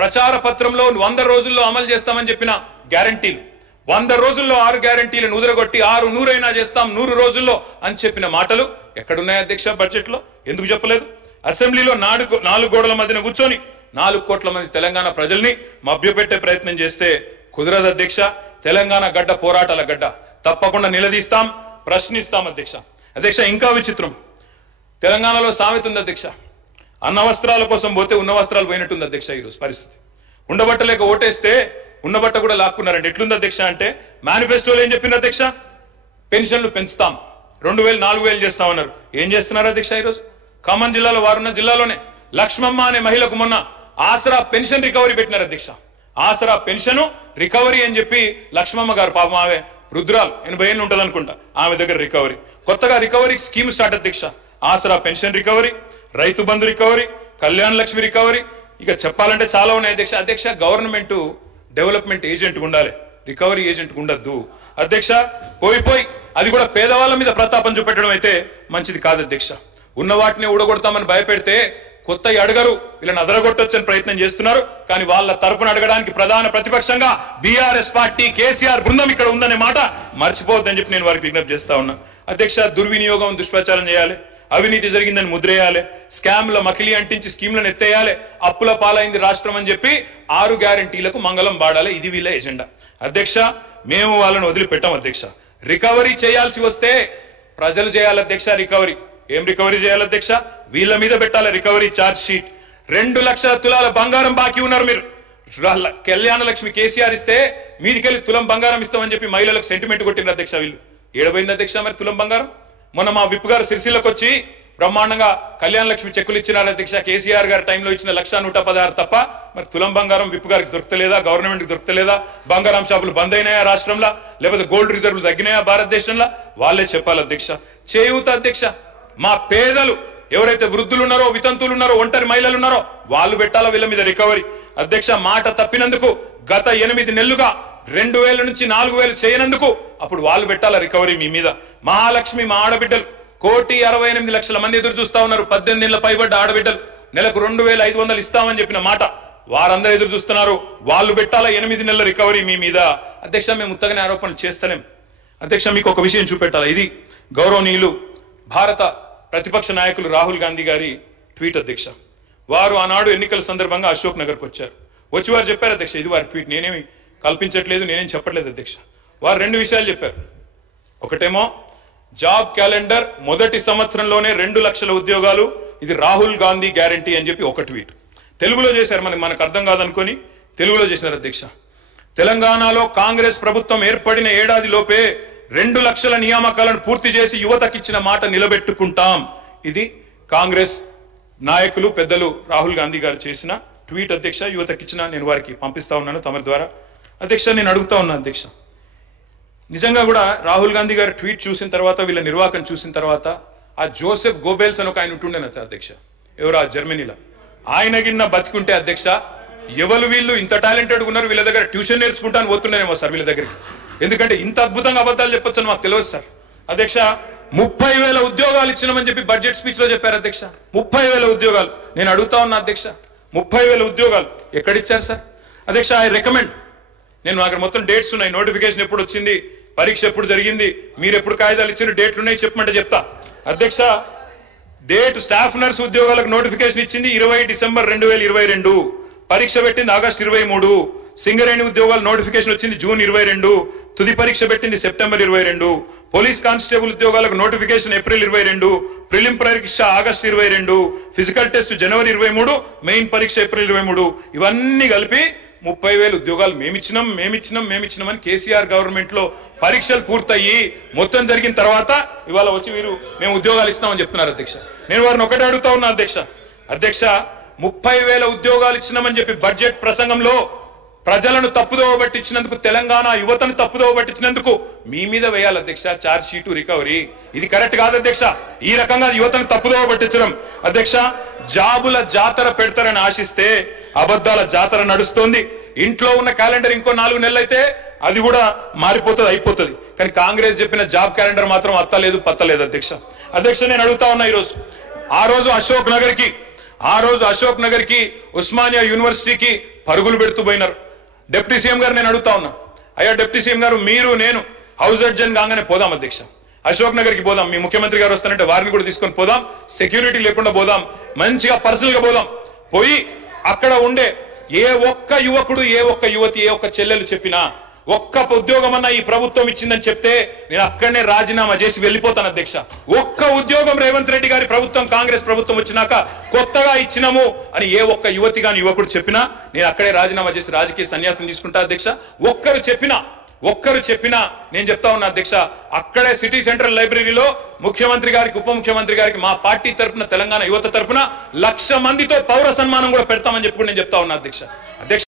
ప్రచార పత్రంలో 100 రోజుల్లో అమలు చేస్తామని చెప్పిన గ్యారంటీలు 100 రోజుల్లో 6 గ్యారంటీలను ఉదరగొట్టి 600 అయినా చేస్తాం 100 రోజుల్లో అని చెప్పిన మాటలు ఎక్కడున్నాయి అధ్యక్ష? బడ్జెట్ లో ఎందుకు చెప్పలేదు? అసెంబ్లీలో 4 గోడల మధ్యన కూర్చొని 4 కోట్ల మంది తెలంగాణ ప్రజల్ని మభ్యపెట్టే ప్రయత్నం చేస్తే కుదరదు అధ్యక్ష. తెలంగాణ గడ్డ పోరాటాల గడ్డ, తప్పకుండా నిలదీస్తాం, ప్రశ్నిస్తాం అధ్యక్ష. అధ్యక్ష ఇంకా విచిత్రం, తెలంగాణలో సామెత ఉంది అధ్యక్ష, అన్న వస్త్రాల కోసం పోతే ఉన్న వస్త్రాలు పోయినట్టుంది అధ్యక్ష. ఈరోజు పరిస్థితి ఉండబట్టలేక ఓటేస్తే ఉన్నబట్ట కూడా లాక్కున్నారంటే ఎట్లుంది అధ్యక్ష అంటే, మేనిఫెస్టోలో ఏం చెప్పింది అధ్యక్ష? పెన్షన్లు పెంచుతాం, 2000 4000 చేస్తామన్నారు. ఏం చేస్తున్నారు అధ్యక్ష? ఈరోజు ఖమ్మం జిల్లాలో వారున్న జిల్లాలోనే లక్ష్మమ్మ అనే మహిళకు మొన్న ఆసరా పెన్షన్ రికవరీ పెట్టినారు అధ్యక్ష. ఆసరా పెన్షన్ రికవరీ అని చెప్పి లక్ష్మమ్మ గారు పాపం, ఆమె వృద్ధురాలు 80 ఏళ్ళు ఉంటుంది అనుకుంటా, ఆమె దగ్గర రికవరీ, కొత్తగా రికవరీ స్కీమ్ స్టార్ట్ అధ్యక్ష. ఆసరా pension recovery, Rythu Bandhu recovery, Kalyana Lakshmi recovery, ఇక చెప్పాలంటే చాలా ఉన్నాయి అధ్యక్ష. అధ్యక్ష గవర్నమెంట్ డెవలప్మెంట్ ఏజెంట్ ఉండాలి, రికవరీ ఏజెంట్ ఉండద్దు అధ్యక్ష. పోయి అది కూడా పేదవాళ్ళ మీద ప్రతాపం చూపెట్టడం అయితే మంచిది కాదు అధ్యక్ష. ఉన్న వాటిని ఊడగొడతామని భయపెడితే కొత్త అడగరు, వీళ్ళని అదరగొట్టొచ్చని ప్రయత్నం చేస్తున్నారు. కానీ వాళ్ళ తరపున అడగడానికి ప్రధాన ప్రతిపక్షంగా బీఆర్ఎస్ పార్టీ కేసీఆర్ బృందం ఇక్కడ ఉందనే మాట మర్చిపోవద్దని చెప్పి నేను వారికి విజ్ఞప్తి చేస్తా ఉన్నా అధ్యక్ష. దుర్వినియోగం దుష్ప్రచారం చేయాలి, అవినీతి జరిగిందని ముద్రేయాలి, స్కామ్ల మకిలి అంటించి స్కీమ్లను ఎత్తేయాలి, అప్పుల పాలైంది రాష్ట్రం అని చెప్పి 6 గ్యారంటీలకు మంగళం పాడాలి. ఇది వీళ్ళ ఎజెండా అధ్యక్ష. మేము వాళ్ళని వదిలిపెట్టాం అధ్యక్ష. రికవరీ చేయాల్సి వస్తే ప్రజలు చేయాలి అధ్యక్ష. రికవరీ ఏం రికవరీ చేయాలి అధ్యక్ష? వీళ్ళ మీద పెట్టాలి రికవరీ ఛార్జ్ షీట్. 2 లక్షల తులాల బంగారం బాకీ ఉన్నారు మీరు. కళ్యాణ లక్ష్మి కేసీఆర్ ఇస్తే మీదికెళ్ళి తులం బంగారం ఇస్తామని చెప్పి మహిళలకు సెంటిమెంట్ కొట్టిన అధ్యక్ష. వీళ్ళు ఏడబోయింది అధ్యక్ష మరి తులం బంగారం? మొన్న మా విప్ గారు సిరిసిల్లకు వచ్చి బ్రహ్మాండంగా కళ్యాణ లక్ష్మి చెక్కులు ఇచ్చినారు అధ్యక్ష. కేసీఆర్ గారి టైంలో ఇచ్చిన 1,116 తప్ప మరి తులం బంగారం విప్ గారికి దొరకలేదా? గవర్నమెంట్ కి దొరకలేదా? బంగారం షాపులు బంద్ అయినాయా రాష్ట్రంలో? లేకపోతే గోల్డ్ రిజర్వ్లు తగ్గినాయా భారతదేశంలో? వాళ్ళే చెప్పాలి అధ్యక్ష. చేయూత అధ్యక్ష, మా పేదలు ఎవరైతే వృద్ధులు ఉన్నారో, వితంతువులు ఉన్నారో, ఒంటరి మహిళలు ఉన్నారో వాళ్ళు పెట్టాలా వీళ్ళ మీద రికవరీ అధ్యక్ష. మాట తప్పినందుకు గత 8 నెలలుగా 2000 నుంచి 4000 చేయనందుకు అప్పుడు వాళ్ళు పెట్టాలా రికవరీ మీ మీద. మహాలక్ష్మి మా ఆడబిడ్డలు 1,68,00,000 మంది ఎదురు చూస్తా ఉన్నారు. 18 ఏళ్ల పైబడ్డ ఆడబిడ్డలు నెలకు 2,500 ఇస్తామని చెప్పిన మాట వారందరూ ఎదురు చూస్తున్నారు. వాళ్ళు పెట్టాలా 8 నెలల రికవరీ మీ మీద అధ్యక్ష. మేము ఉత్తగానే ఆరోపణలు చేస్తలేం అధ్యక్ష. మీకు ఒక విషయం చూపెట్టాలి. ఇది గౌరవనీయులు భారత ప్రతిపక్ష నాయకులు రాహుల్ గాంధీ గారి ట్వీట్ అధ్యక్ష. వారు ఆనాడు ఎన్నికల సందర్భంగా అశోక్ నగర్కి వచ్చారు. వచ్చి వారు చెప్పారు అధ్యక్ష, ఇది వారి ట్వీట్, నేనేమి కల్పించట్లేదు, నేనేం చెప్పట్లేదు అధ్యక్ష. వారు 2 విషయాలు చెప్పారు. ఒకటేమో జాబ్ క్యాలెండర్, మొదటి సంవత్సరంలోనే 2 లక్షల ఉద్యోగాలు, ఇది రాహుల్ గాంధీ గ్యారంటీ అని చెప్పి ఒక ట్వీట్. తెలుగులో చేశారు, మనకు అర్థం కాదనుకొని తెలుగులో చేసినారు అధ్యక్ష. తెలంగాణలో కాంగ్రెస్ ప్రభుత్వం ఏర్పడిన ఏడాది లోపే 2 లక్షల నియామకాలను పూర్తి చేసి యువతకిచ్చిన మాట నిలబెట్టుకుంటాం. ఇది కాంగ్రెస్ నాయకులు పెద్దలు రాహుల్ గాంధీ గారు చేసిన ట్వీట్ అధ్యక్ష. యువతకిచ్చిన నేను వారికి పంపిస్తా ఉన్నాను తమ ద్వారా అధ్యక్ష. నేను అడుగుతా ఉన్నా అధ్యక్ష, నిజంగా కూడా రాహుల్ గాంధీ గారి ట్వీట్ చూసిన తర్వాత, వీళ్ళ నిర్వాహకం చూసిన తర్వాత, ఆ జోసెఫ్ గోబెల్స్ అని ఒక ఆయన ఉంటుండే అధ్యక్ష, ఎవరు జర్మనీలో, ఆయన గిన్న బతికుంటే అధ్యక్ష, ఎవరు వీళ్ళు ఇంత టాలెంటెడ్ ఉన్నారు, వీళ్ళ దగ్గర ట్యూషన్ నేర్చుకుంటాను పోతున్నానేమో సార్ వీళ్ళ దగ్గరికి. ఎందుకంటే ఇంత అద్భుతంగా అబద్ధాలు చెప్పొచ్చు అని మాకు తెలియదు సార్ అధ్యక్ష. 30,000 ఉద్యోగాలు ఇచ్చినామని చెప్పి బడ్జెట్ స్పీచ్ లో చెప్పారు అధ్యక్ష. 30,000 ఉద్యోగాలు. నేను అడుగుతా ఉన్నా అధ్యక్ష, 30,000 ఉద్యోగాలు ఎక్కడిచ్చారు సార్ అధ్యక్ష? ఐ రికమెండ్, నేను అక్కడ మొత్తం డేట్స్ ఉన్నాయి, నోటిఫికేషన్ ఎప్పుడు వచ్చింది, పరీక్ష ఎప్పుడు జరిగింది, మీరు ఎప్పుడు కాగితాలు ఇచ్చిన డేట్లు ఉన్నాయి చెప్పమంటే చెప్తా అధ్యక్ష. డేట్ స్టాఫ్ నర్స్ ఉద్యోగాలకు నోటిఫికేషన్ ఇచ్చింది 20 డిసెంబర్ 2022, పరీక్ష పెట్టింది ఆగస్టు 23, సింగరేణి ఉద్యోగాలు నోటిఫికేషన్ వచ్చింది జూన్ 22, తుది పరీక్ష పెట్టింది సెప్టెంబర్ 22, పోలీస్ కానిస్టేబుల్ ఉద్యోగాలకు నోటిఫికేషన్ ఏప్రిల్ 22, ప్రిలిమ్ పరీక్ష ఆగస్టు 22, ఫిజికల్ టెస్ట్ జనవరి 23, మెయిన్ పరీక్ష ఏప్రిల్ 23. ఇవన్నీ కలిపి 30,000 ఉద్యోగాలు మేమిచ్చినామని కేసీఆర్ గవర్నమెంట్ లో పరీక్షలు పూర్తయ్యి మొత్తం జరిగిన తర్వాత ఇవాళ వచ్చి వీరు మేము ఉద్యోగాలు ఇస్తామని చెప్తున్నారు అధ్యక్ష. నేను వారిని ఒకటే అడుగుతా ఉన్నా అధ్యక్ష. 30,000 ఉద్యోగాలు ఇచ్చినామని చెప్పి బడ్జెట్ ప్రసంగంలో ప్రజలను తప్పుదోవ పట్టించినందుకు, తెలంగాణ యువతను తప్పుదోవ పట్టించినందుకు మీ మీద వేయాలి అధ్యక్ష ఛార్జ్ షీటు రికవరీ. ఇది కరెక్ట్ కాదు అధ్యక్ష. ఈ రకంగా యువతను తప్పుదోవ పట్టించడం అధ్యక్ష. జాబుల జాతర పెడతారని ఆశిస్తే అబద్ధాల జాతర నడుస్తోంది. ఇంట్లో ఉన్న క్యాలెండర్ ఇంకో 4 నెలలు అయితే అది కూడా మారిపోతుంది, అయిపోతుంది. కానీ కాంగ్రెస్ చెప్పిన జాబ్ క్యాలెండర్ మాత్రం అత్తలేదు పత్తలేదు అధ్యక్ష. నేను అడుగుతా ఉన్నా, ఈరోజు ఆ రోజు అశోక్ నగర్ కి ఆ రోజు అశోక్ నగర్ కి ఉస్మానియా యూనివర్సిటీకి పరుగులు పెడుతూ పోయినారు. డిప్యూటీ సీఎం గారు నేను అడుగుతా ఉన్నా, అయ్యా డిప్యూటీ సీఎం గారు, మీరు నేను హౌస్ అడ్జన్ కాగానే పోదాం అధ్యక్ష, అశోక్ నగర్ కి పోదాం, మీ ముఖ్యమంత్రి గారు వస్తానంటే వారిని కూడా తీసుకొని పోదాం, సెక్యూరిటీ లేకుండా పోదాం, మంచిగా పర్సనల్ గా పోదాం. పోయి అక్కడ ఉండే ఏ ఒక్క యువకుడు, ఏ ఒక్క యువతి, ఏ ఒక్క చెల్లెలు చెప్పినా ఒక్క ఉద్యోగం అన్నా ఈ ప్రభుత్వం ఇచ్చిందని చెప్తే నేను అక్కడనే రాజీనామా చేసి వెళ్ళిపోతాను అధ్యక్ష. ఒక్క ఉద్యోగం రేవంత్ రెడ్డి గారి ప్రభుత్వం, కాంగ్రెస్ ప్రభుత్వం వచ్చినాక కొత్తగా ఇచ్చినాము అని ఏ ఒక్క యువతి గాని యువకుడు చెప్పినా నేను అక్కడే రాజీనామా చేసి రాజకీయ సన్యాసం తీసుకుంటా అధ్యక్ష. ఒక్కరు చెప్పినా నేను చెప్తా ఉన్నా అధ్యక్ష, అక్కడే సిటీ సెంట్రల్ లైబ్రరీలో ముఖ్యమంత్రి గారికి, ఉప ముఖ్యమంత్రి గారికి మా పార్టీ తరపున, తెలంగాణ యువత తరపున 1,00,000 మందితో పౌర సన్మానం కూడా పెడతామని చెప్పి నేను చెప్తా ఉన్నా అధ్యక్ష.